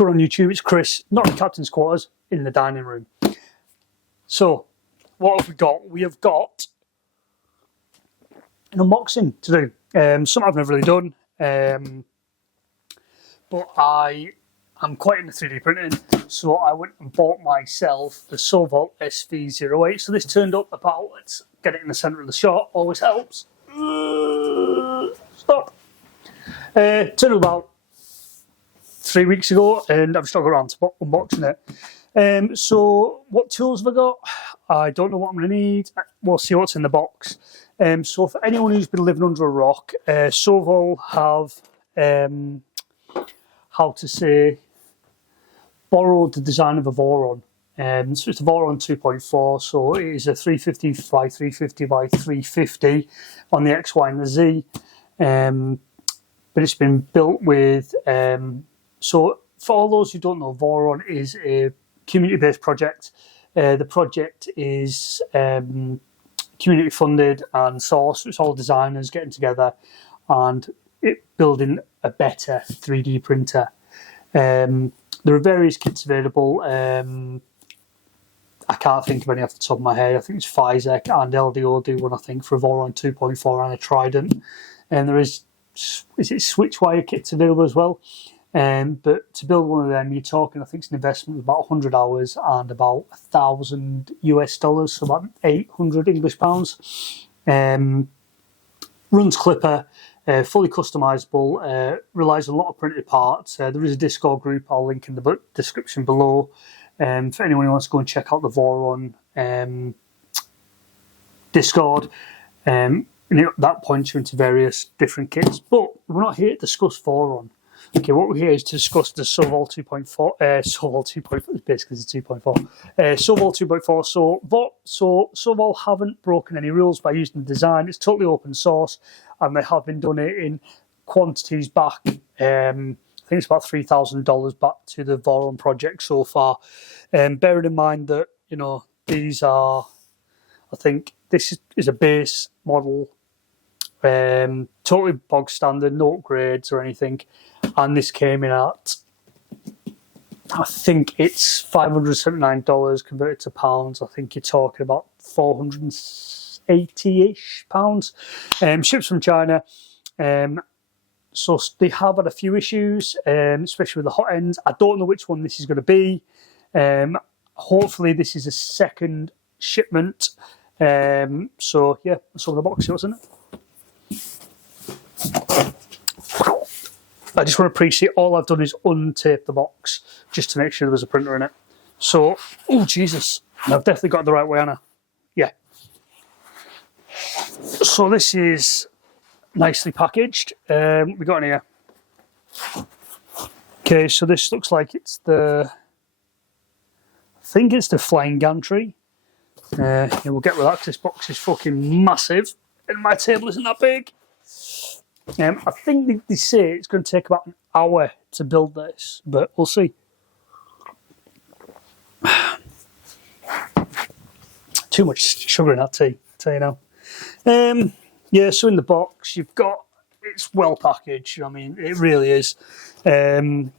good on YouTube. It's Chris, not in the captain's quarters, in the dining room. So, what have we got? We have got an unboxing to do. Something I've never really done, but I'm quite into 3D printing, so I went and bought myself the Sovol SV08. So this turned up about, let's get it in the centre of the shot, always helps. Stop. Turned up about 3 weeks ago, and I've still got around to unboxing it. So what tools have I got? I don't know what I'm going to need. We'll see what's in the box. So for anyone who's been living under a rock, Sovol have, how to say, borrowed the design of a Voron. So it's a Voron 2.4, so it is a 350 by 350 by 350 on the X, Y and the Z. But it's been built with, so for all those who don't know, Voron is a community-based project. The project is community funded and sourced. It's all designers getting together and building a better 3D printer. There are various kits available. I can't think of any off the top of my head. I think it's Pfizer and LDO do one, I think, for a Voron 2.4 and a Trident. And there is it switch wire kits available as well. But to build one of them, you're talking, I think it's an investment of about 100 hours and about $1,000 US, so about 800 English pounds. Runs Clipper, fully customizable, relies on a lot of printed parts. There is a Discord group I'll link in the description below. For anyone who wants to go and check out the Voron Discord, and that points you into various different kits. But we're not here to discuss Voron. Okay, what we're here is to discuss the Sovol 2.4. Sovol 2.4 basically is a 2.4. Sovol 2.4. So Sovol haven't broken any rules by using the design. It's totally open source, and they have been donating quantities back. I think it's about $3,000 back to the Voron project so far. Bearing in mind that these are, I think this is a base model. Totally bog standard, no upgrades or anything, and this came in at, I think it's $579 converted to pounds. I think you're talking about 480-ish pounds. Ships from China, so they have had a few issues, especially with the hot ends. I don't know which one this is going to be. Hopefully this is a second shipment. So yeah, let's open the box, see what's in it. I just want to appreciate all I've done is untape the box just to make sure there's a printer in it. So, oh Jesus, I've definitely got it the right way, Anna. Yeah. So this is nicely packaged. We got in here. Okay, so this looks like it's I think it's the flying gantry. Yeah, we'll get with that because this box is fucking massive and my table isn't that big. I think they say it's going to take about an hour to build this, but we'll see. Too much sugar in that tea, tell you now. Yeah, so in the box you've got, it's well packaged. I mean, it really is. I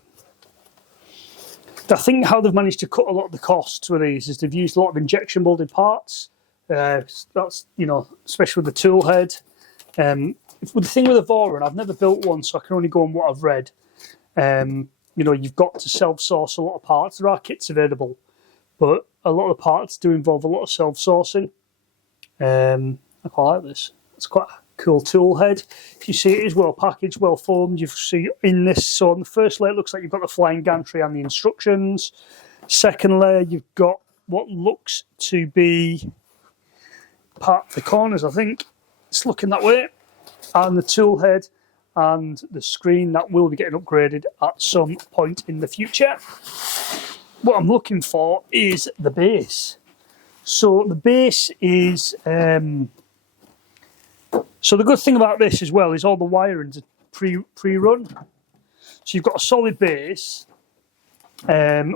think how they've managed to cut a lot of the costs with these is they've used a lot of injection molded parts. That's, especially with the tool head. With the thing with the Voron, I've never built one, so I can only go on what I've read. You've got to self-source a lot of parts. There are kits available, but a lot of the parts do involve a lot of self-sourcing. I quite like this. It's quite a cool tool head. If you see, it is well packaged, well formed. You see in this, so on the first layer, it looks like you've got the flying gantry and the instructions. Second layer, you've got what looks to be part of the corners, I think. It's looking that way. And the tool head and the screen that will be getting upgraded at some point in the future. What I'm looking for is the base. So the base is, so the good thing about this as well is all the wiring's pre-run. So you've got a solid base,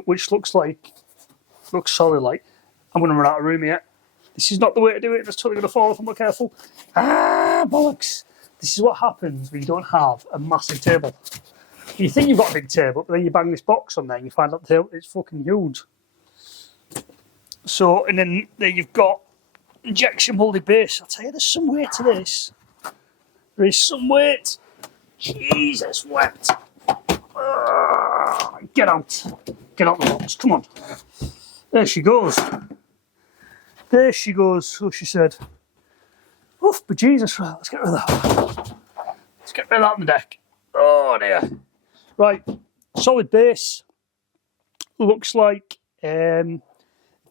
which looks solid like. I'm going to run out of room here. This is not the way to do it. It's totally going to fall if I'm not careful. Ah, bollocks. This is what happens when you don't have a massive table. You think you've got a big table, but then you bang this box on there and you find out the table, it's fucking huge. So, and then there you've got injection molded base. I'll tell you, there's some weight to this. There is some weight. Jesus wept. Get out. Get out the box. Come on. There she goes. There she goes, so she said. Oof, but Jesus, right, let's get rid of that. Let's get rid of that on the deck. Oh dear. Right, solid base. Looks like, again,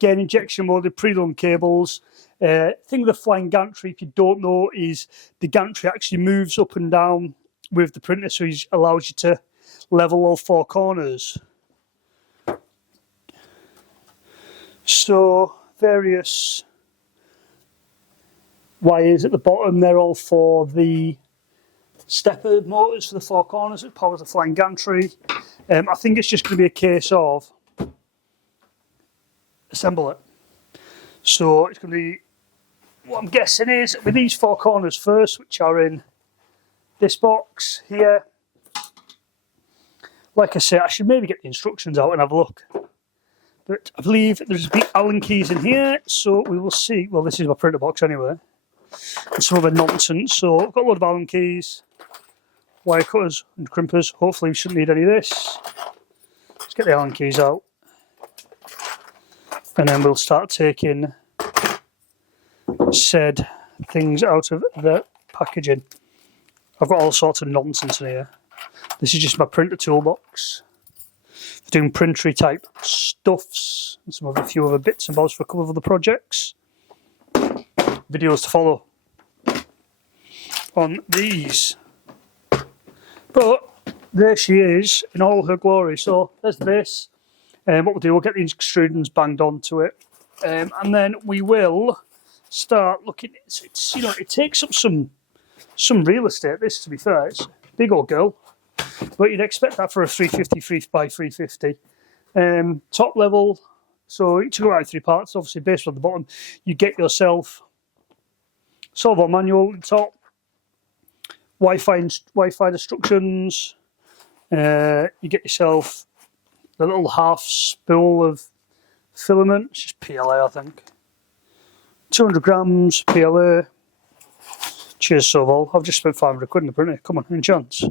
injection molded pre-done cables. Thing with the flying gantry, if you don't know, is the gantry actually moves up and down with the printer, so it allows you to level all four corners. So, various wires at the bottom, they're all for the stepper motors for the four corners that powers the flying gantry. I think it's just going to be a case of assemble it. So it's going to be, what I'm guessing is, with these four corners first, which are in this box here. Like I say, I should maybe get the instructions out and have a look. But I believe there's big Allen keys in here, so we will see. Well, this is my printer box anyway. And some other nonsense. So I've got a load of Allen keys, wire cutters and crimpers. Hopefully we shouldn't need any of this. Let's get the Allen keys out. And then we'll start taking said things out of the packaging. I've got all sorts of nonsense in here. This is just my printer toolbox. For doing printery type stuffs and some of a few other bits and bobs for a couple of other projects. Videos to follow on these. But there she is in all her glory. So there's the base. What we'll do, we'll get the extruders banged onto it, and then we will start looking. It's, you know, it takes up some real estate. This, to be fair, it's a big old girl, but you'd expect that for a 350 by 350. Top level. So to go out 3 parts, obviously based on the bottom, you get yourself Sovol manual at the top, Wi-Fi instructions. You get yourself the little half spool of filament. It's just PLA, I think. 200 grams PLA. Cheers, Sovol. I've just spent 500 quid in the printer. Come on, any chance?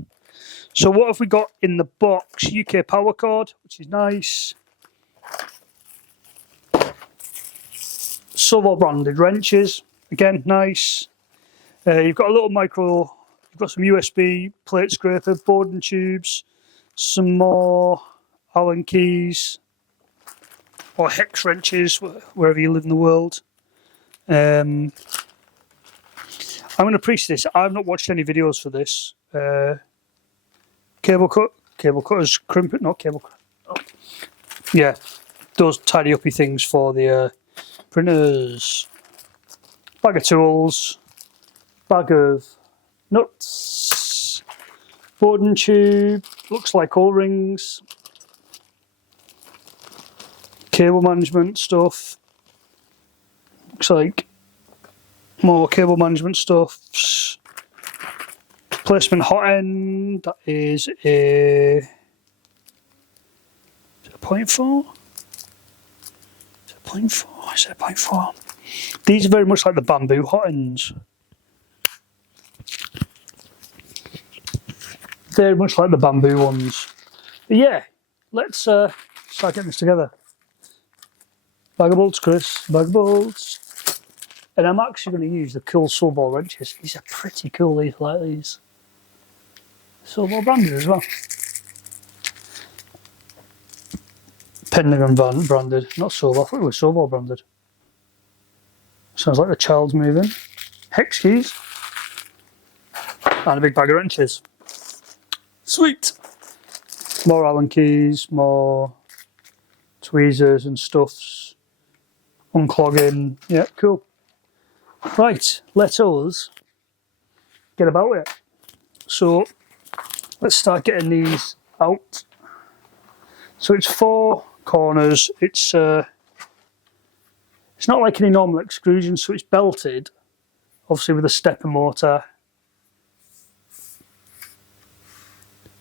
So what have we got in the box? UK power cord, which is nice. Sovol branded wrenches, again nice. You've got a little micro. You've got some USB plate scraper, board and tubes, some more Allen keys or hex wrenches, wherever you live in the world. I'm going to preach this. I've not watched any videos for this. Cable cutters, crimp it, not cable cut. Oh. Yeah, those tidy uppy things for the printers. Bag of tools, bag of nuts, board and tube, looks like O-rings, cable management stuff, looks like more cable management stuff, placement hot end, that is a 0.4? Is it 0.4? Is it 0.4? These are very much like the bamboo hot ends. Very much like the bamboo ones. But yeah, let's start getting this together. Bag of bolts, Chris. Bag of bolts. And I'm actually going to use the cool Sovol wrenches. These are pretty cool, these, like these. Sovol branded as well. Pentagon branded, not Sovol. I thought it was Sovol branded. Sounds like the child's moving. Hex keys. And a big bag of wrenches. Sweet! More Allen keys, more tweezers and stuffs. Unclogging. Yeah, cool. Right, let us get about it. So, let's start getting these out. So it's 4 corners. It's not like any normal extrusion, so it's belted, obviously with a stepper motor.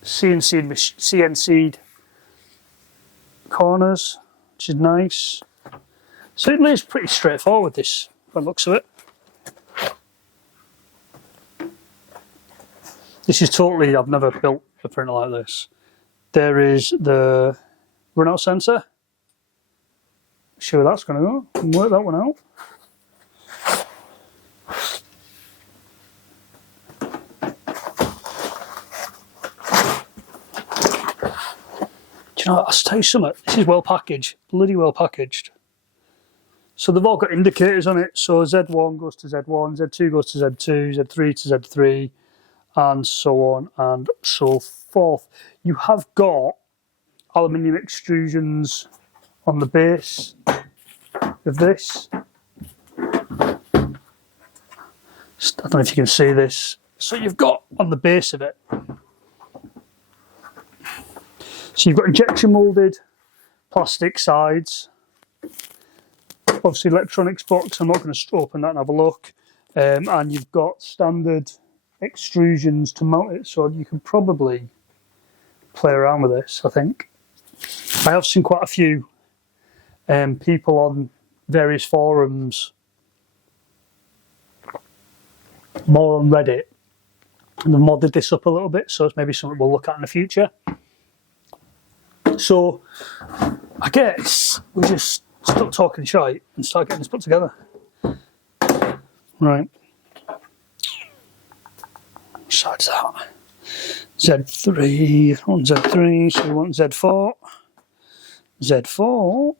CNC'd corners, which is nice. So it lays pretty straightforward, this, by the looks of it. This is totally, I've never built a printer like this. There is the runout sensor. See where that's going to go. And work that one out. Do you know what, I'll tell you something, this is well packaged, bloody well packaged. So they've all got indicators on it, so Z1 goes to Z1, Z2 goes to Z2, Z3 to Z3, and so on and so forth. You have got aluminium extrusions on the base of this. I don't know if you can see this. So you've got on the base of it, so you've got injection moulded plastic sides, obviously electronics box, I'm not going to open that and have a look, and you've got standard extrusions to mount it, so you can probably play around with this. I think I have seen quite a few people on various forums, more on Reddit, and they've modded this up a little bit, so it's maybe something we'll look at in the future. So I guess we just stop talking shite and start getting this put together. Right. Which side's that? Z3, on Z3, so we want Z4. Z4.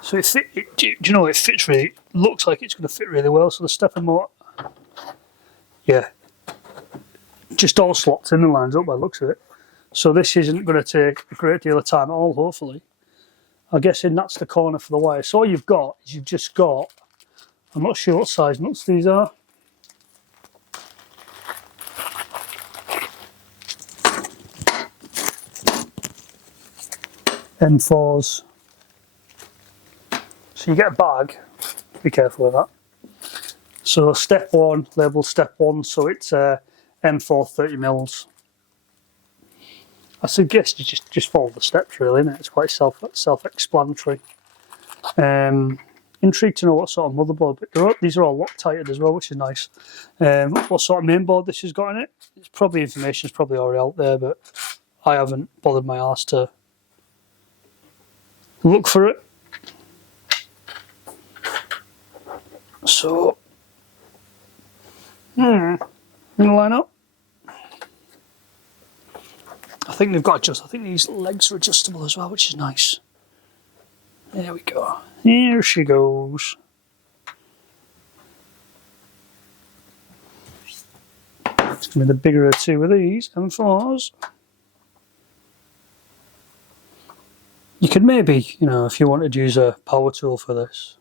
So do you know, it fits really, looks like it's going to fit really well, so the stepping motor, yeah, just all slots in and lines up by the looks of it. So this isn't going to take a great deal of time at all, hopefully. I'm guessing that's the corner for the wire. So all you've got is you've just got, I'm not sure what size nuts these are. M4s. So you get a bag, be careful with that. So step one, labelled step one, so it's M4 30mm. I suggest you just follow the steps really, innit? It's quite self-explanatory. Intrigued to know what sort of motherboard, but these are all Loctited as well, which is nice. What sort of mainboard this has got in it? It's probably, information's probably already out there, but I haven't bothered my arse to look for it. So, gonna line up. I think they've got I think these legs are adjustable as well, which is nice. There we go. Here she goes. It's gonna be the bigger of two of these M4s. You could maybe, you know, if you wanted to use a power tool for this.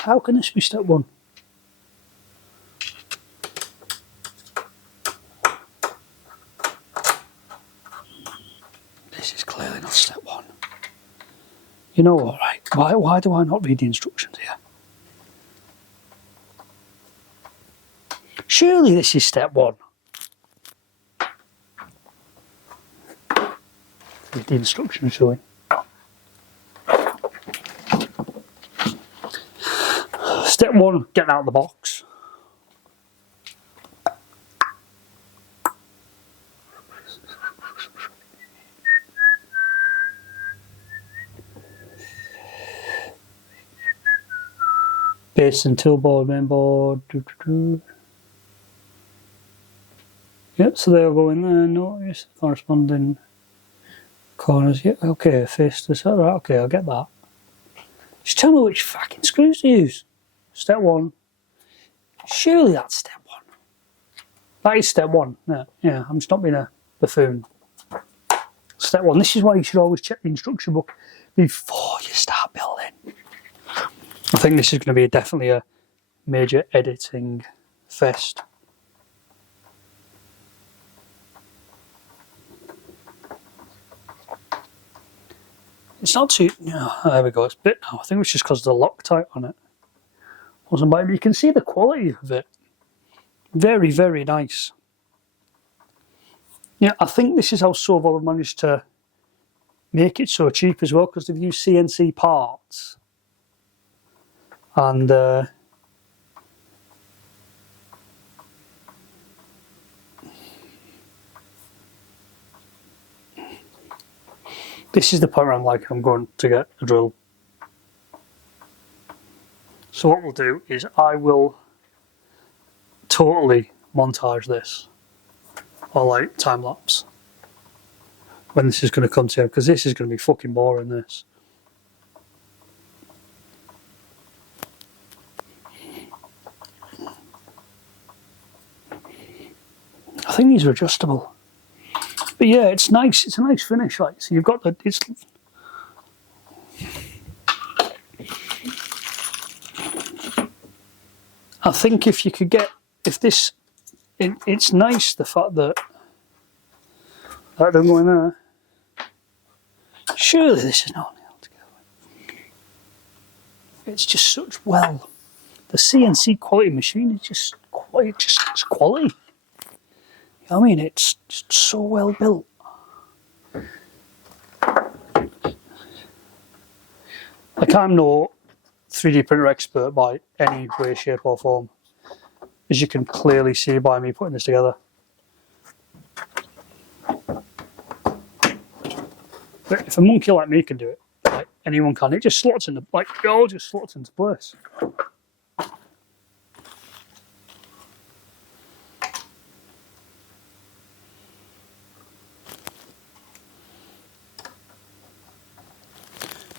How can this be step one? This is clearly not step one. You know, all right. Why do I not read the instructions here? Surely this is step one. Read the instructions, shall we? Step one, getting out of the box. Base and toolboard, mainboard. Yep, so they'll go in there. Notice corresponding corners. Yep, okay, face this. Alright, okay, I'll get that. Just tell me which fucking screws to use. Step one. Surely that's step one. That is step one. Yeah, I'm just not being a buffoon. Step one. This is why you should always check the instruction book before you start building. I think this is going to be definitely a major editing fest. It's not too... Oh, there we go. It's a bit now. I think it's just because of the Loctite on it. wasn't buying, but you can see the quality of it. Very, very nice. Yeah, I think this is how Sovol have managed to make it so cheap as well, because they've used CNC parts. And this is the point where I'm like, I'm going to get a drill. So what we'll do is I will totally montage this, or like time lapse, when this is going to come to, because this is going to be fucking boring, this. I think these are adjustable. But yeah, it's nice. It's a nice finish. Like, so you've got the. It's. I think if you could get, if this, it's nice the fact that that don't go in there. Surely this is not nailed together. It's just such well. The CNC quality machine is just quite, it's quality. I mean, it's just so well built. Like, I'm no 3D printer expert by any way, shape or form, as you can clearly see by me putting this together. But if a monkey like me can do it, like anyone can, it just slots into, like, it all just slots into place.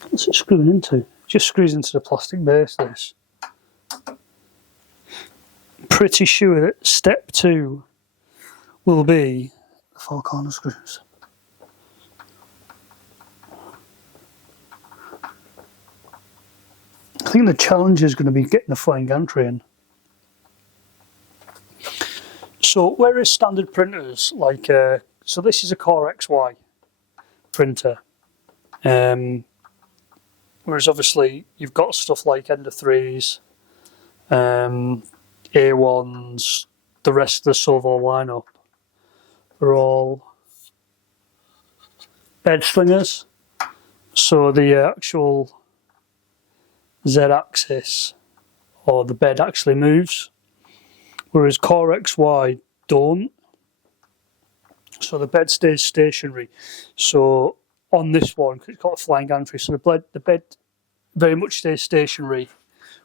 What's it screwing into? It just screws into the plastic base, this. Pretty sure that step 2 will be the 4 corner screws. I think the challenge is going to be getting the flying gantry in. So whereas standard printers, like, so this is a Core XY printer. Whereas obviously you've got stuff like Ender 3s, A1s, the rest of the Sovol lineup. They're all bed slingers. So the actual Z-axis or the bed actually moves. Whereas Core XY don't. So the bed stays stationary. So on this one, it's got a flying gantry, so the bed very much stays stationary.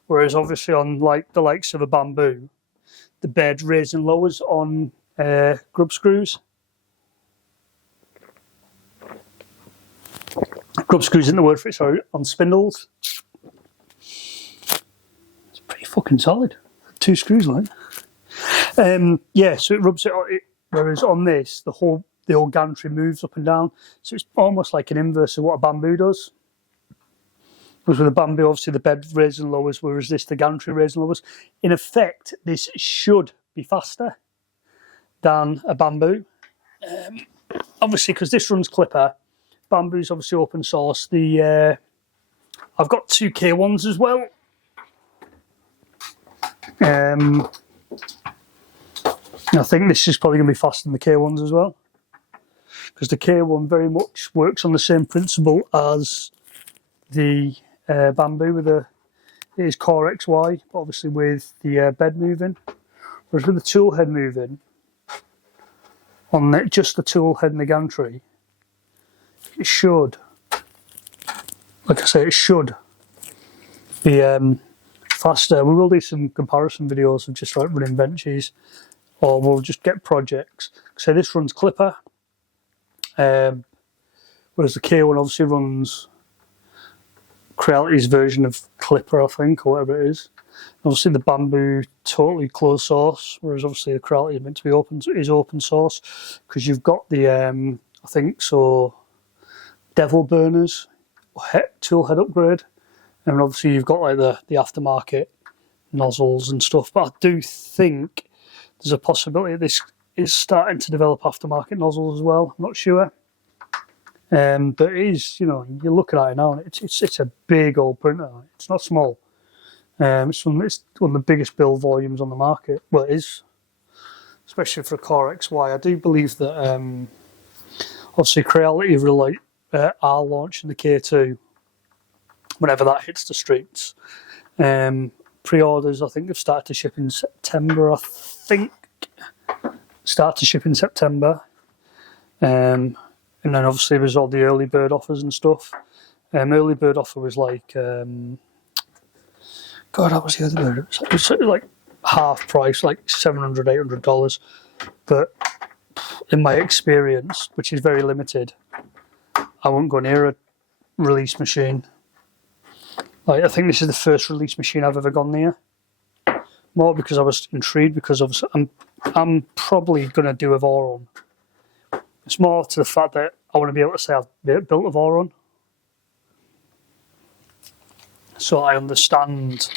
Whereas obviously on like the likes of a Bamboo, the bed raises and lowers on grub screws. Grub screws isn't the word for it, sorry, on spindles. It's pretty fucking solid. 2 screws, like. Yeah, so it rubs it on. Whereas on this, the whole gantry moves up and down, so it's almost like an inverse of what a Bamboo does. Because with a Bamboo, obviously the bed raises and lowers, whereas this, the gantry raises and lowers. In effect, this should be faster than a Bamboo. Obviously, because this runs Clipper, Bamboo's obviously open source. I've got 2 K1s as well. I think this is probably going to be faster than the K1s as well, because the K1 very much works on the same principle as the Bamboo with it is Core XY, but obviously with the bed moving. Whereas with the tool head moving, on just the tool head and the gantry, it should, like I say, it should be faster. We will do some comparison videos of just like running benches, or we'll just get projects. So this runs Clipper, whereas the K1 obviously runs Creality's version of Clipper, I think, or whatever it is. Obviously the Bamboo totally closed source, whereas obviously the Creality is meant to be open source, because you've got the I think so Devil burners, tool head upgrade, and obviously you've got like the aftermarket nozzles and stuff. But I do think there's a possibility this is starting to develop aftermarket nozzles as well. I'm not sure. But it is, you know, you look at it now and it's a big old printer. It's not small. It's one of the biggest build volumes on the market. Well, it is, especially for a Core XY. I do believe that obviously Creality are launching the K2 whenever that hits the streets. Pre-orders, I think, have started to ship in September. And then obviously there's all the early bird offers and stuff. Early bird offer was like, God, what was the other bird? It was like half price, like $700, $800. But in my experience, which is very limited, I wouldn't go near a release machine. Like, I think this is the first release machine I've ever gone near. More because I was intrigued, because obviously I'm probably going to do a Voron. It's more to the fact that I want to be able to say I've built a Voron. So I understand.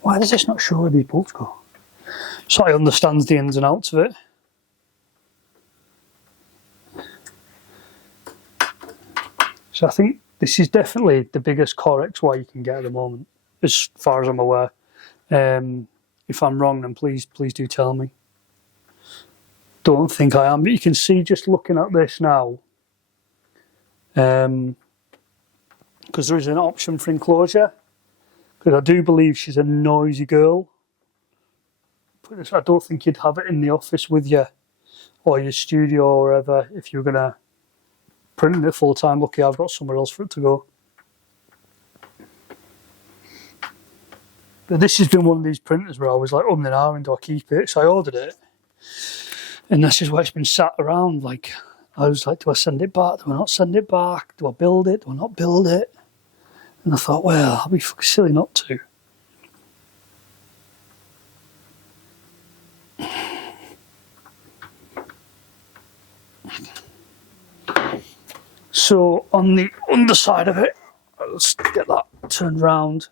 Why does this not show where these bolts go? So I understand the ins and outs of it. So I think this is definitely the biggest Core XY you can get at the moment, as far as I'm aware. If I'm wrong, then please do tell me. Don't think I am, but you can see just looking at this now, because there is an option for enclosure, because I do believe she's a noisy girl. I don't think you'd have it in the office with you, or your studio, or wherever, if you were going to print it full time. Lucky I've got somewhere else for it to go. But this has been one of these printers where I was like, and ahhing, do I keep it? So I ordered it, and this is where it's been sat around. Like, I was like, do I send it back? Do I not send it back? Do I build it? Do I not build it? And I thought, well, I'll be fucking silly not to. So on the underside of it, let's get that turned round.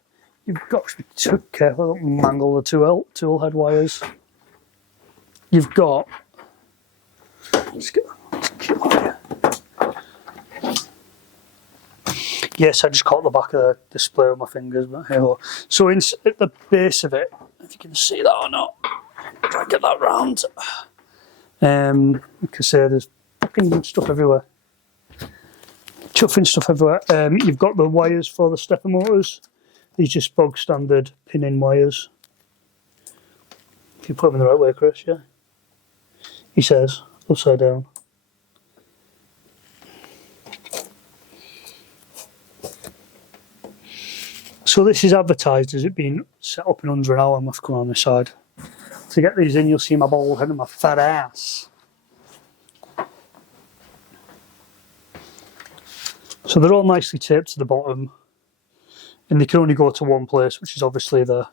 You've got to be too careful, don't mangle the tool head wires. You've got, yes, I just caught the back of the display with my fingers, but hey ho. So at the base of it, if you can see that or not, try and get that round. You can see there's fucking stuff everywhere. Chuffing stuff everywhere. You've got the wires for the stepper motors. These just bog standard pin-in wires. If you put them in the right way, Chris, yeah. He says, upside down. So this is advertised as it being set up in under an hour. I must come on this side. To get these in, you'll see my bald head and my fat ass. So they're all nicely taped to the bottom, and they can only go to one place, which is obviously the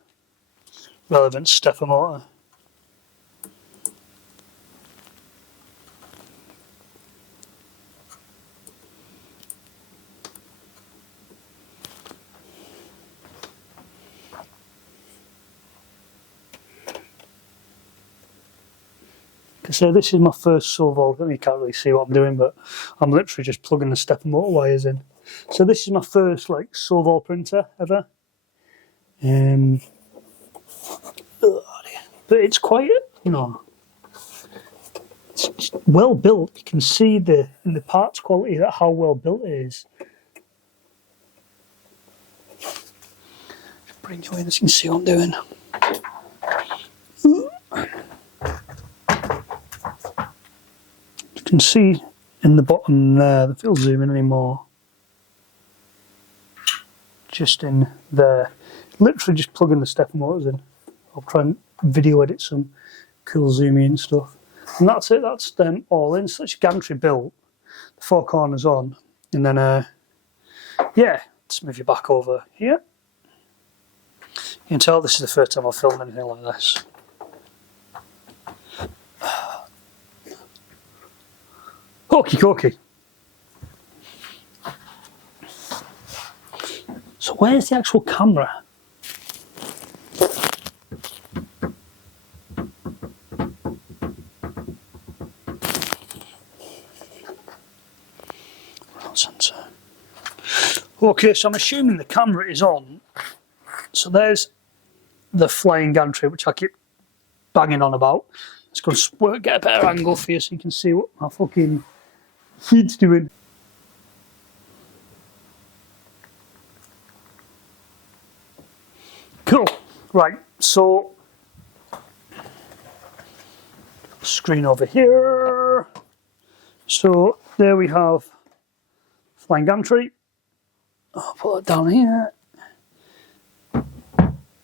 relevant stepper motor. So this is my first Sovol. You can't really see what I'm doing, but I'm literally just plugging the stepper motor wires in. So this is my first like Sovol printer ever. But it's quite, you know, it's well built. You can see in the parts quality that how well built it is. Just bring you in so you can see what I'm doing. You can see in the bottom there, if it'll zoom in anymore, just in there, literally just plugging the stepper motors in. I'll try and video edit some cool zoom in stuff. And that's it, that's them all in. So it's gantry built, the four corners on, and then yeah, let's move you back over here. You can tell this is the first time I've filmed anything like this. Okie dokie. So where's the actual camera? Sensor. Okay, so I'm assuming the camera is on. So there's the flying gantry, which I keep banging on about. Let's go get a better angle for you so you can see what my fucking feed's doing. Cool. Right, so screen over here. So there we have flying gantry. I'll put it down here.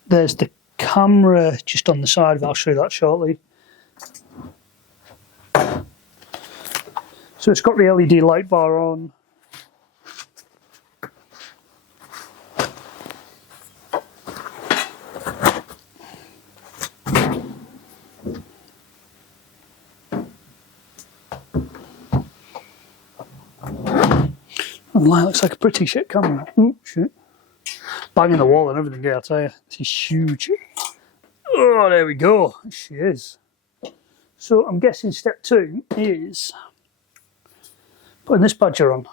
There's the camera just on the side of it. I'll show you that shortly. So it's got the LED light bar on. The light looks like a pretty shit camera. Ooh, shit. Banging the wall and everything, yeah, I'll tell you. This is huge. Oh, there we go. She is. So I'm guessing step 2 is putting this badger on.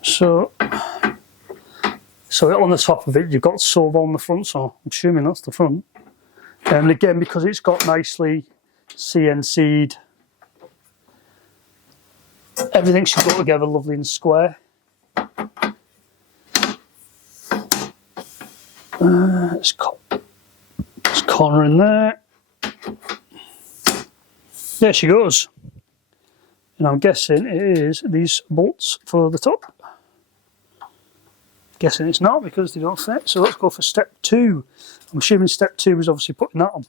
So on the top of it, you've got Sovol on the front, so I'm assuming that's the front. And again, because it's got nicely CNC'd, everything should go together lovely and square. It's corner in there. There she goes. And I'm guessing it is these bolts for the top. Guessing it's not because they don't fit. So let's go for step 2. I'm assuming step 2 is obviously putting that on.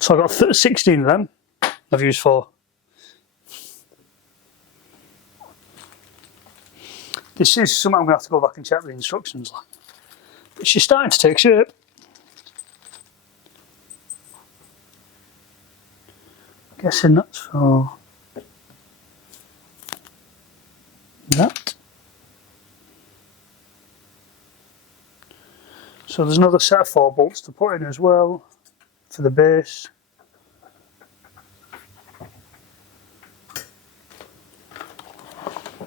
So I've got 16 of them. I've used 4. This is something I'm going to have to go back and check the instructions. But she's starting to take shape. Guessing that's for that. So there's another set of 4 bolts to put in as well for the base.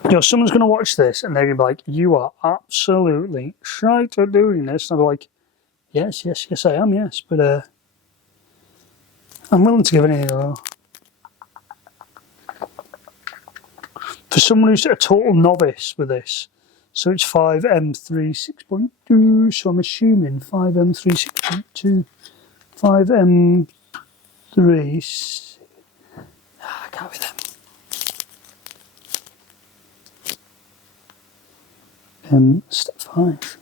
You know, someone's going to watch this and they're going to be like, you are absolutely shite at doing this. And I'll be like, yes, I am, yes. But I'm willing to give it a go. For someone who's a total novice with this, so it's 5M3 6.2, so I'm assuming 5M3 6.2, 5M3, I can't be them. Step 5,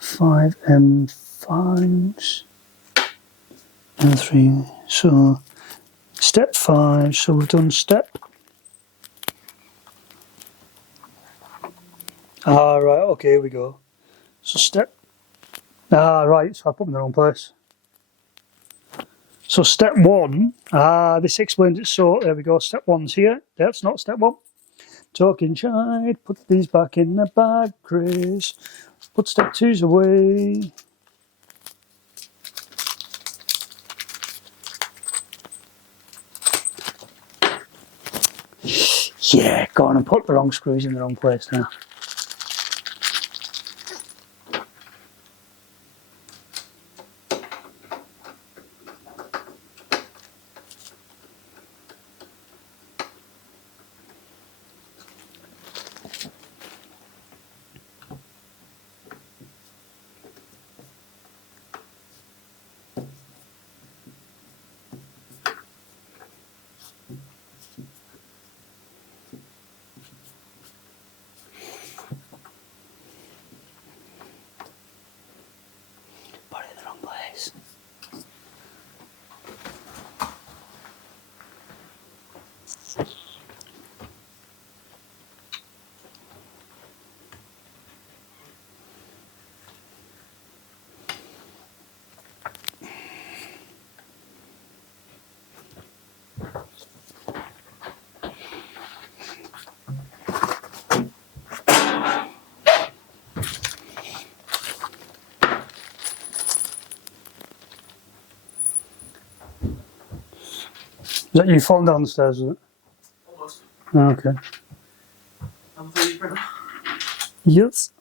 5M5s, and 3, so step 5, so we've done step. Right, okay, here we go. So step, right, so I put them in the wrong place. So step 1, this explains it, so there we go, step 1's here, that's not step 1. Talking shite, put these back in the bag, Chris. Put step 2's away. Yeah, go on and put the wrong screws in the wrong place now. Is that you falling down the stairs, is it? Almost. Oh, okay. I'm 3D printer. Yes.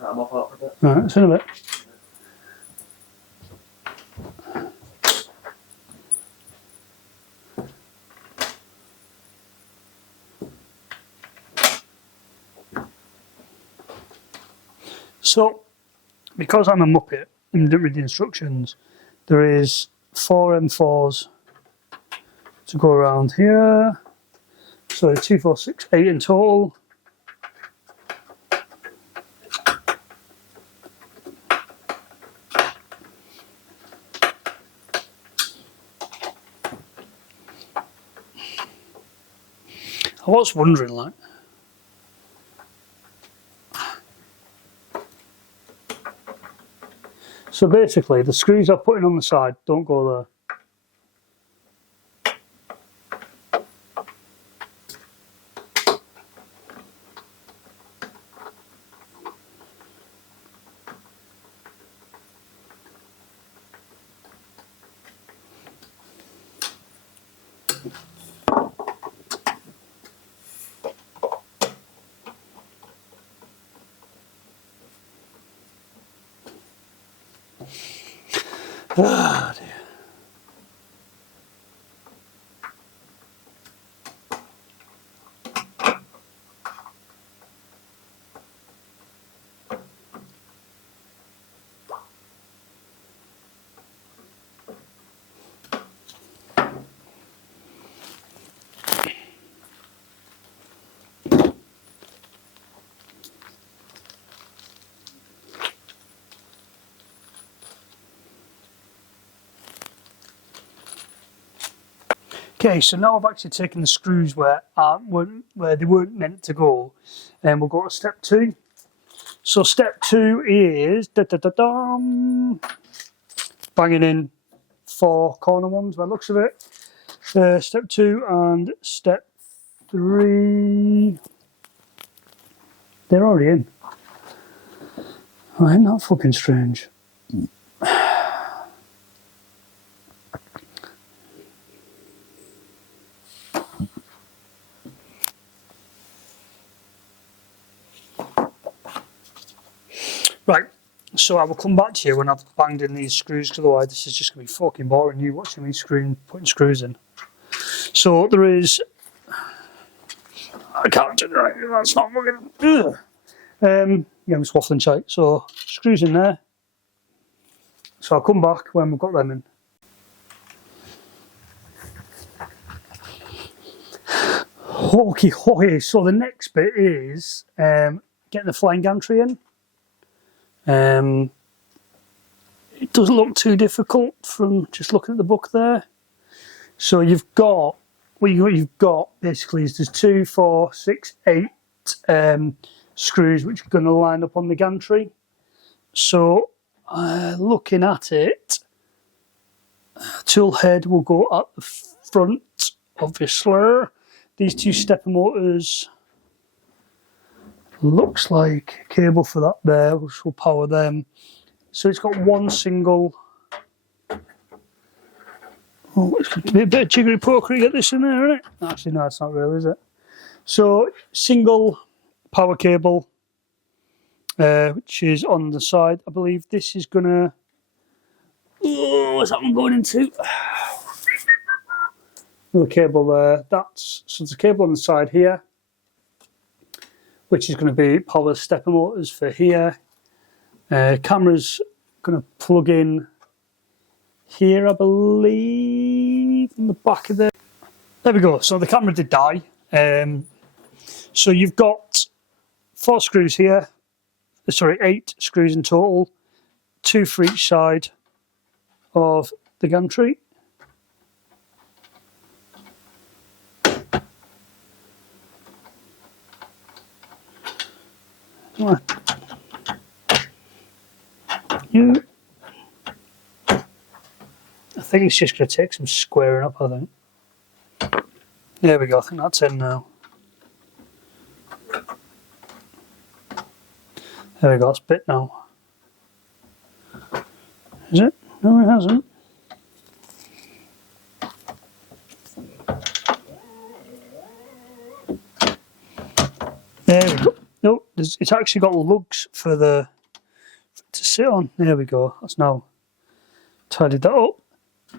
Right, I'm off out for a bit. Alright, see you in a bit. So, because I'm a muppet and didn't read the instructions, there is 4 M4s to go around here. So 2, 4, 6, 8 in total. I was wondering, like, so basically the screws I'm putting on the side don't go there. Ah, dear. Okay, so now I've actually taken the screws where they weren't meant to go, and we'll go to step 2. So step 2 is banging in 4 corner ones by the looks of it. Step 2 and step 3, they're already in. Oh, isn't that fucking strange? Right, so I will come back to you when I've banged in these screws, because otherwise this is just going to be fucking boring, you watching me putting screws in. So there is... I can't do that, that's not working. Yeah, I'm just waffling shite. So, screws in there. So I'll come back when we've got them in. Okay, so the next bit is getting the flying gantry in. It doesn't look too difficult from just looking at the book there. So you've got, what you've got basically is there's 2, 4, 6, 8 screws which are going to line up on the gantry. So looking at it, tool head will go at the front, obviously. These 2 stepper motors, looks like a cable for that there, which will power them. So it's got one single. Oh, it's going to be a bit of jiggery pokery to get this in there, isn't it? Actually, no, it's not really, is it? So, single power cable, which is on the side. I believe this is going to... Oh, what's that one going into? The cable there. So there's a cable on the side here, which is going to be power stepper motors for here. Camera's going to plug in here, I believe, in the back of there. There we go. So the camera did die. So you've got 4 screws here. Sorry, 8 screws in total. 2 for each side of the gantry. Come on. I think it's just going to take some squaring up, I think. There we go, I think that's in now. There we go, it's bit now. Is it? No, it hasn't. it's actually got lugs for the to sit on. There we go. That's now tidied that up.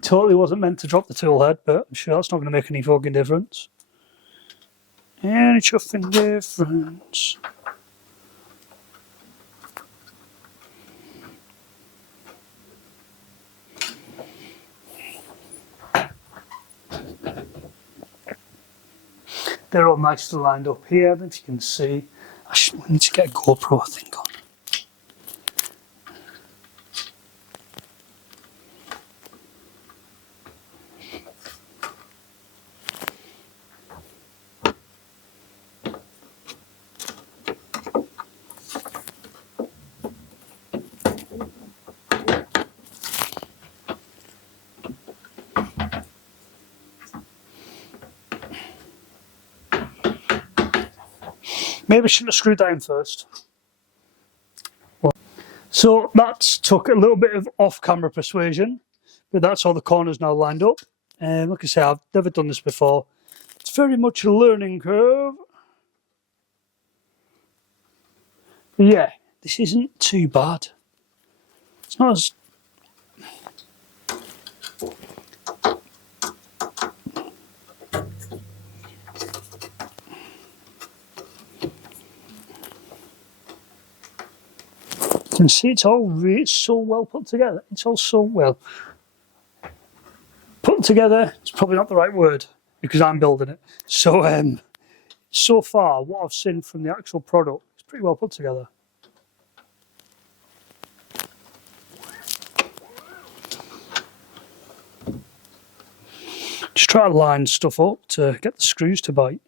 Totally wasn't meant to drop the tool head, but I'm sure that's not going to make any fucking difference. Any chuffing difference. They're all nicely lined up here, if you can see. We need to get a GoPro, I think, on. Maybe I shouldn't have screwed that in first. So that's took a little bit of off-camera persuasion, but that's all the corners now lined up. Like I say, I've never done this before. It's very much a learning curve. But yeah, this isn't too bad. It's not as... You can see it's all really so well put together. It's all so well put together. It's probably not the right word because I'm building it. So so far, what I've seen from the actual product is pretty well put together. Just try to line stuff up to get the screws to bite.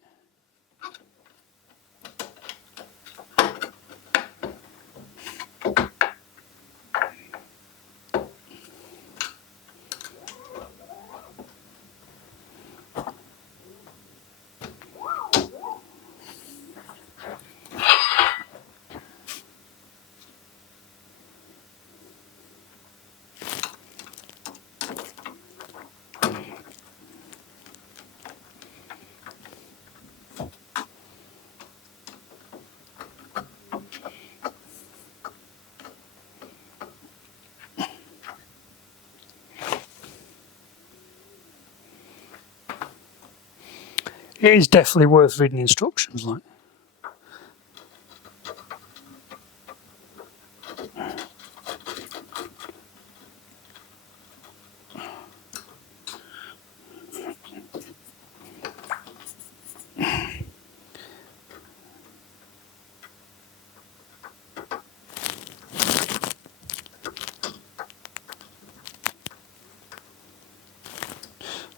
It is definitely worth reading the instructions, like.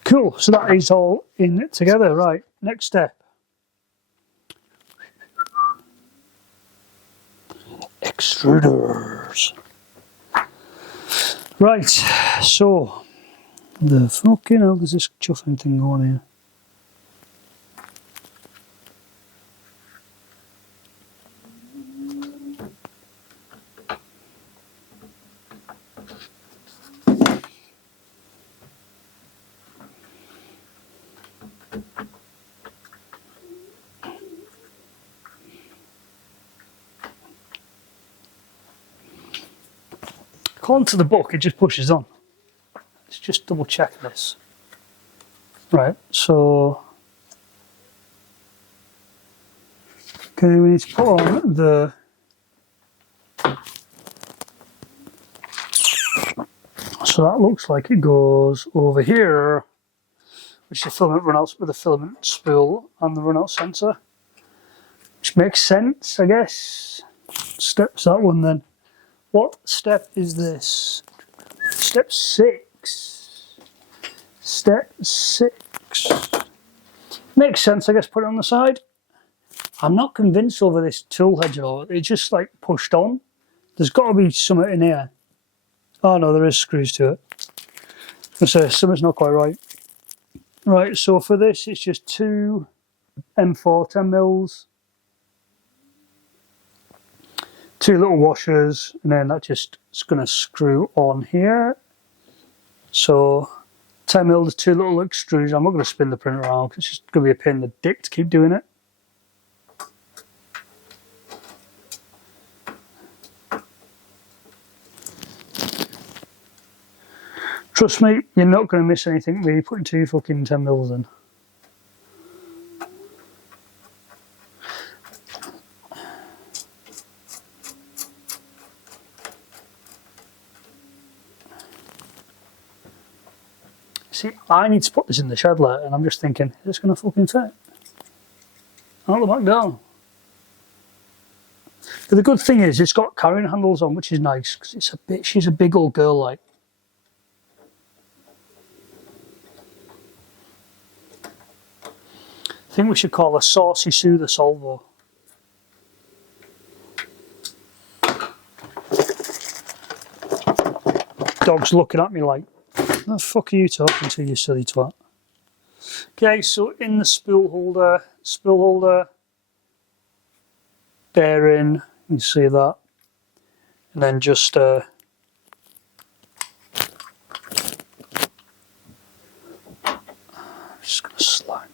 Cool, so that is all in together. Right, next step. Extruders. Right, so the fucking hell does this chuffing thing go on here? According to the book, it just pushes on. Let's just double check this. Right, so okay, we need to put on the so that looks like it goes over here, which is the filament runouts with the filament spool and the runout sensor, which makes sense, I guess. Steps that one then. What step is this? Step 6. Step 6. Makes sense, I guess, put it on the side. I'm not convinced over this tool head, though. It's just like pushed on. There's got to be something in here. Oh no, there is screws to it. So something's not quite right. Right, so for this, it's just 2 M4 10mm. 2 little washers, and then that just is going to screw on here. So 10mm, there's 2 little extrusions. I'm not going to spin the printer around because it's just going to be a pain in the dick to keep doing it. Trust me, you're not going to miss anything when you're putting 2 fucking 10mm in. See, I need to put this in the shed later, and I'm just thinking, is this going to fucking fit? Out the back down. But the good thing is, it's got carrying handles on, which is nice, because it's a bit. She's a big old girl, like. I think we should call her Saucy Sue the Sovol. Dog's looking at me like, what the fuck are you talking to, you silly twat? Okay, so in the spool holder, bearing, you see that, and then just just gonna slide.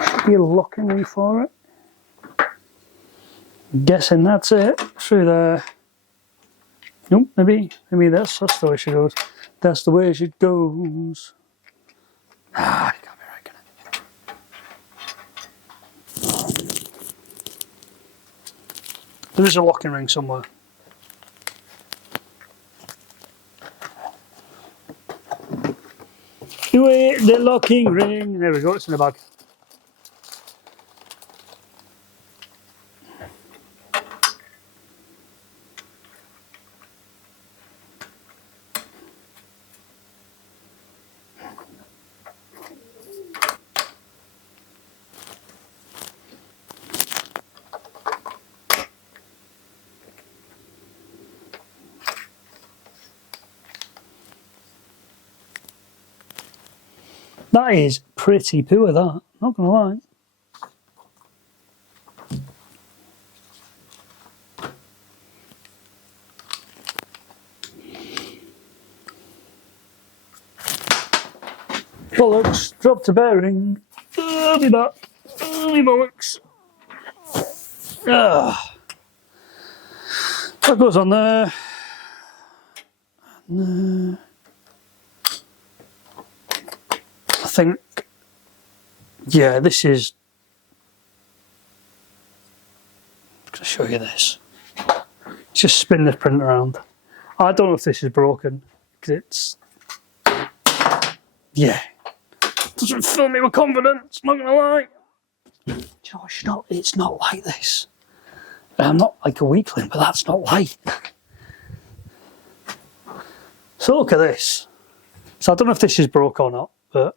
Should be a locking ring for it. I'm guessing that's it through there. Nope, maybe that's the way she goes. That's the way she goes. Ah, it can't be right, can it? There is a locking ring somewhere. Wait, the locking ring. There we go, it's in the bag. That is pretty poor, that. Not gonna lie. Bollocks, dropped a bearing. I'll be back. Bollocks. That goes on there. And, I think, yeah, this is. I'm going to show you this. Just spin the print around. I don't know if this is broken because it's. Yeah. Doesn't fill me with confidence, not gonna lie. Josh, it's not like this. I'm not like a weakling, but that's not like. So look at this. So I don't know if this is broke or not, but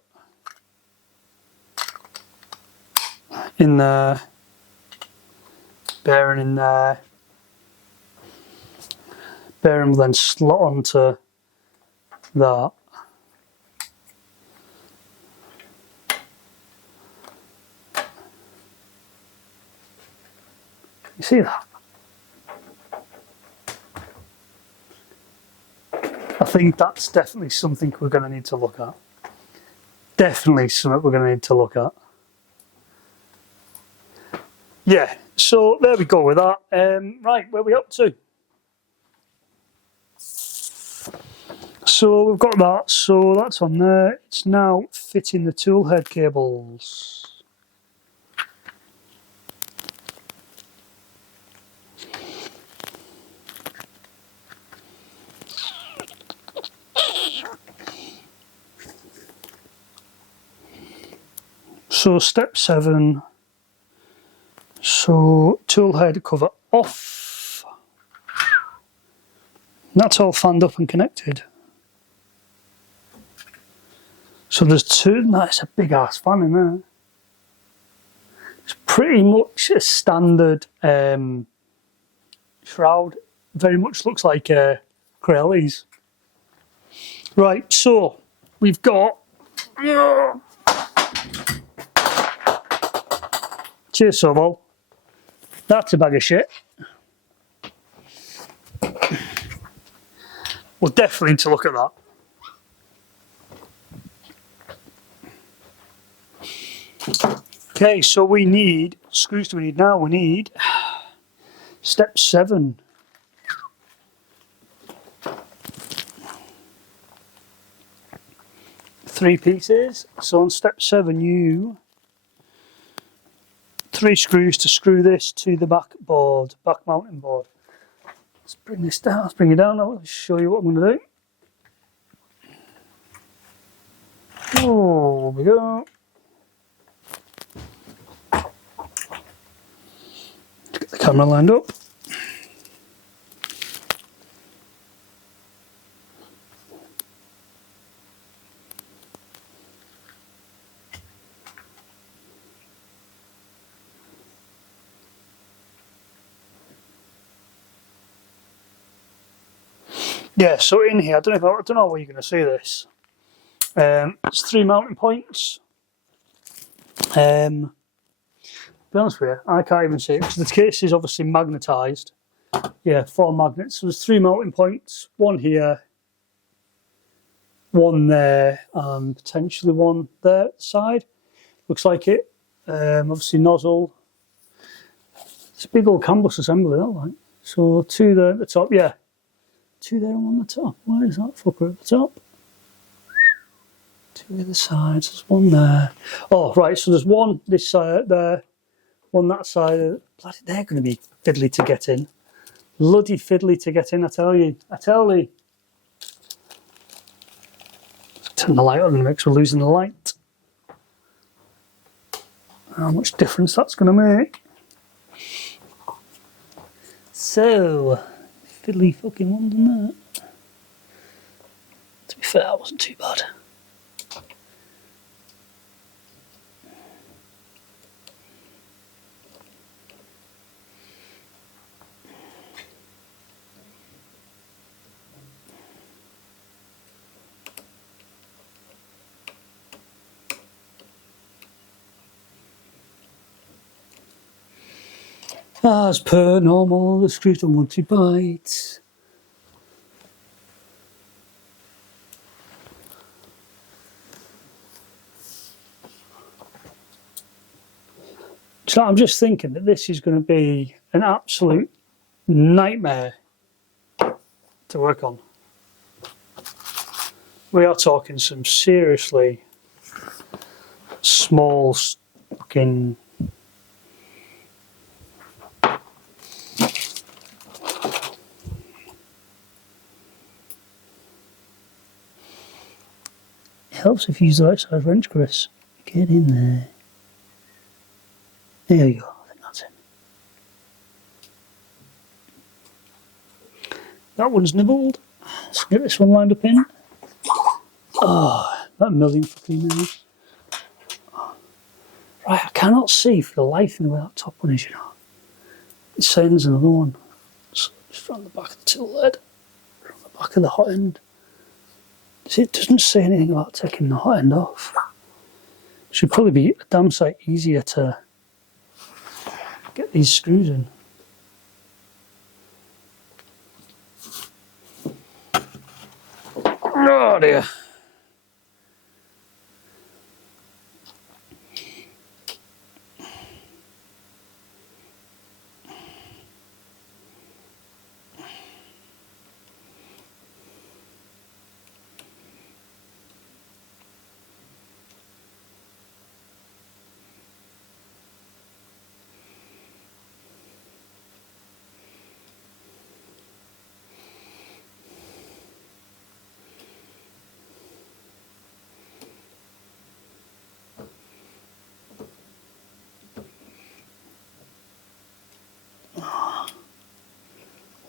in there, bearing in there, bearing will then slot onto that. You see that? I think that's definitely something we're going to need to look at. Definitely something we're going to need to look at. Yeah, so there we go with that. Right, where are we up to? So we've got that, so that's on there. It's now fitting the tool head cables. So step 7, so tool head cover off. That's all fanned up and connected. So there's two, that's a big ass fan in there. It's pretty much a standard shroud. Very much looks like Corelli's. Right, so we've got. Cheers, Sovol. That's a bag of shit. We'll definitely need to look at that. Okay, so we need, screws do we need now? We need step 7. 3 pieces. So on step 7, you 3 screws to screw this to the back mounting board. Let's bring this down. Let's bring it down. I'll show you what I'm going to do. Oh, here we go. Get the camera lined up. Yeah, so in here, I don't know where you're going to see this. It's 3 mounting points. To be honest with you, I can't even see it because the case is obviously magnetised. Yeah, 4 magnets. So there's 3 mounting points. 1 here, 1 there, and potentially 1 there at the side. Looks like it. Obviously nozzle. It's a big old canvas assembly, that like. So 2 there at the top. Yeah, 2 there and 1 at the top. Why is that fucker at the top? 2 the other sides. There's 1 there. Oh, right. So there's 1 this side there, 1 that side. Bloody, they're going to be fiddly to get in. Bloody fiddly to get in, I tell you. I tell you. Turn the light on and makes we're losing the light. How much difference that's going to make. So, fiddly fucking one done that. To be fair, that wasn't too bad. As per normal, the screws don't want to bite. So I'm just thinking that this is going to be an absolute nightmare to work on. We are talking some seriously small fucking helps if you use the right size wrench, Chris. Get in there. There you go. I think that's it. That one's nibbled. Let's get this one lined up in. Oh, that million fucking nails. Right, I cannot see for the life of me where that top one is, you know. It's saying there's another one. So just around the back of the tilt head. Around the back of the hot end. See, it doesn't say anything about taking the hot end off. It should probably be a damn sight easier to get these screws in. Oh dear.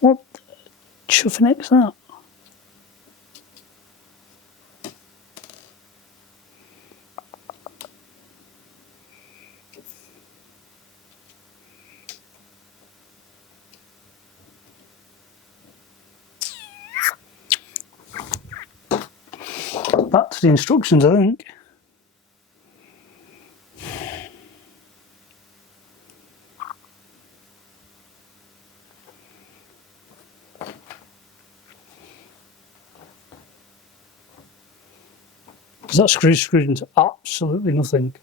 What the chuffing is that? Back to the instructions, I think. Because that screw's screwed into absolutely nothing.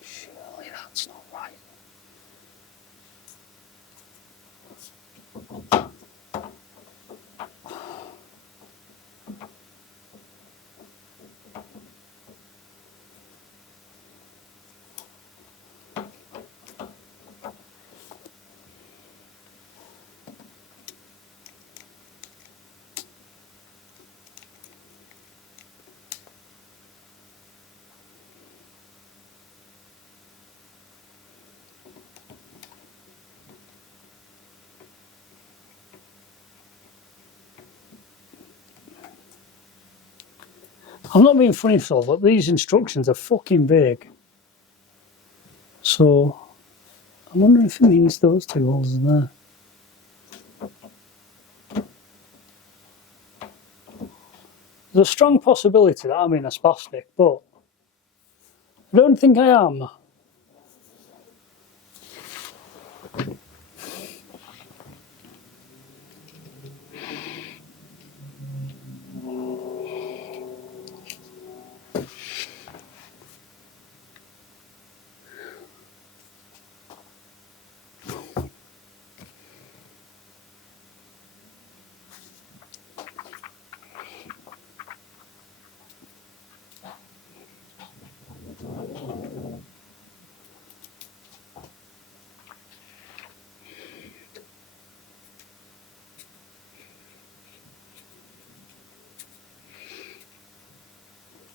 Surely that's not right. I'm not being funny, so, but these instructions are fucking big. So, I'm wondering if it means those two holes in there. There's a strong possibility that I'm being a spastic, but I don't think I am.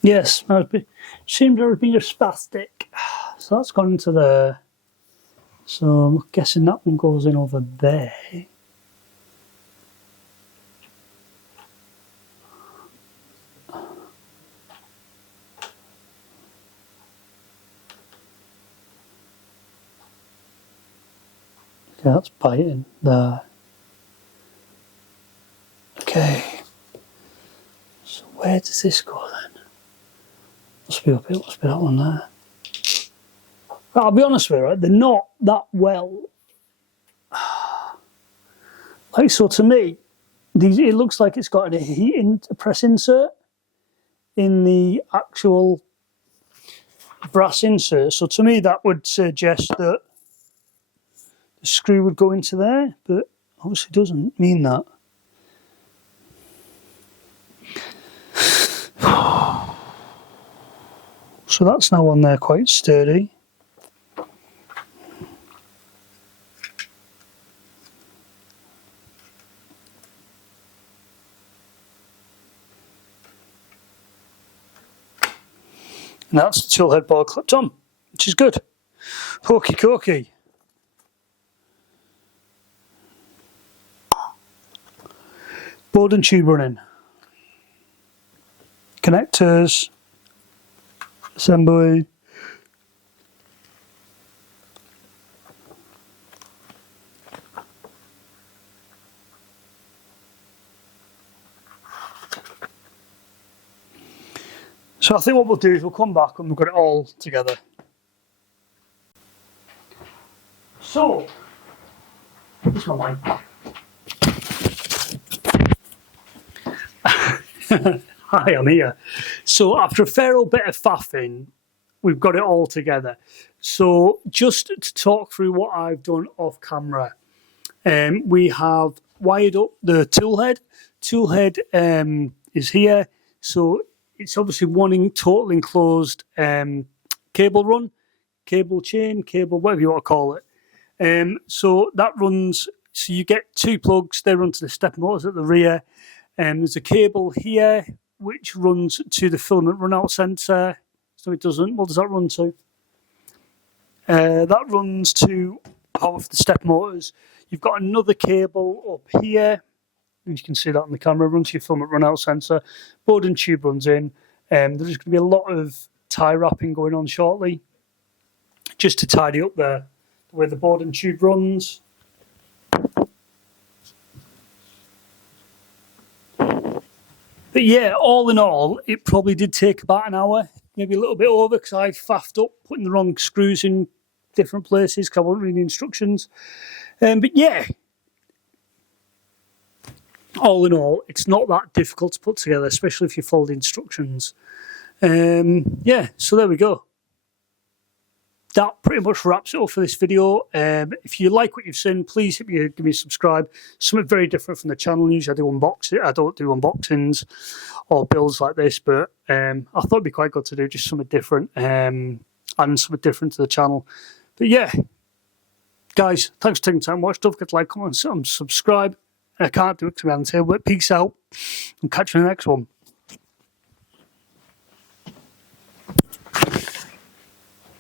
Yes, seemed to have been a spastic. So that's gone into there. So I'm guessing that one goes in over there. Okay, that's biting there. Okay. So where does this go then? Must be up here, must be that one there. I'll be honest with you, right? They're not that well. Like, so to me, it looks like it's got a press insert in the actual brass insert. So to me, that would suggest that the screw would go into there, but obviously doesn't mean that. So that's now on there quite sturdy. And that's the tool head ball clipped on, which is good. Hokey cokey. Board and tube running. Connectors. Assembly. So I think what we'll do is we'll come back and we've got it all together. So, this is my mic. Hi, I'm here. So after a fair old bit of faffing, we've got it all together. So just to talk through what I've done off camera, we have wired up the tool head. Tool head is here. So it's obviously one total enclosed cable run, cable chain, cable, whatever you want to call it. So that runs, so you get two plugs, they run to the step motors at the rear. There's a cable here which runs to the filament runout sensor. So it doesn't, what does that run to? That runs to power for the step motors. You've got another cable up here. You can see that on the camera, runs to your filament runout sensor. Board and tube runs in. There's going to be a lot of tie wrapping going on shortly, just to tidy up the way the board and tube runs. But yeah, all in all, it probably did take about an hour, maybe a little bit over, because I faffed up putting the wrong screws in different places because I wasn't reading the instructions. But yeah, all in all, it's not that difficult to put together, especially if you follow the instructions. Yeah, so there we go. That pretty much wraps it up for this video. If you like what you've seen, please give me a subscribe. Something very different from the channel. Usually I don't do unboxings or builds like this, but I thought it'd be quite good to do just something different and something different to the channel. But yeah, guys, thanks for taking time to watch. Don't forget to like, comment, and subscribe. I can't do it because I'm on the table, but peace out and catch you in the next one.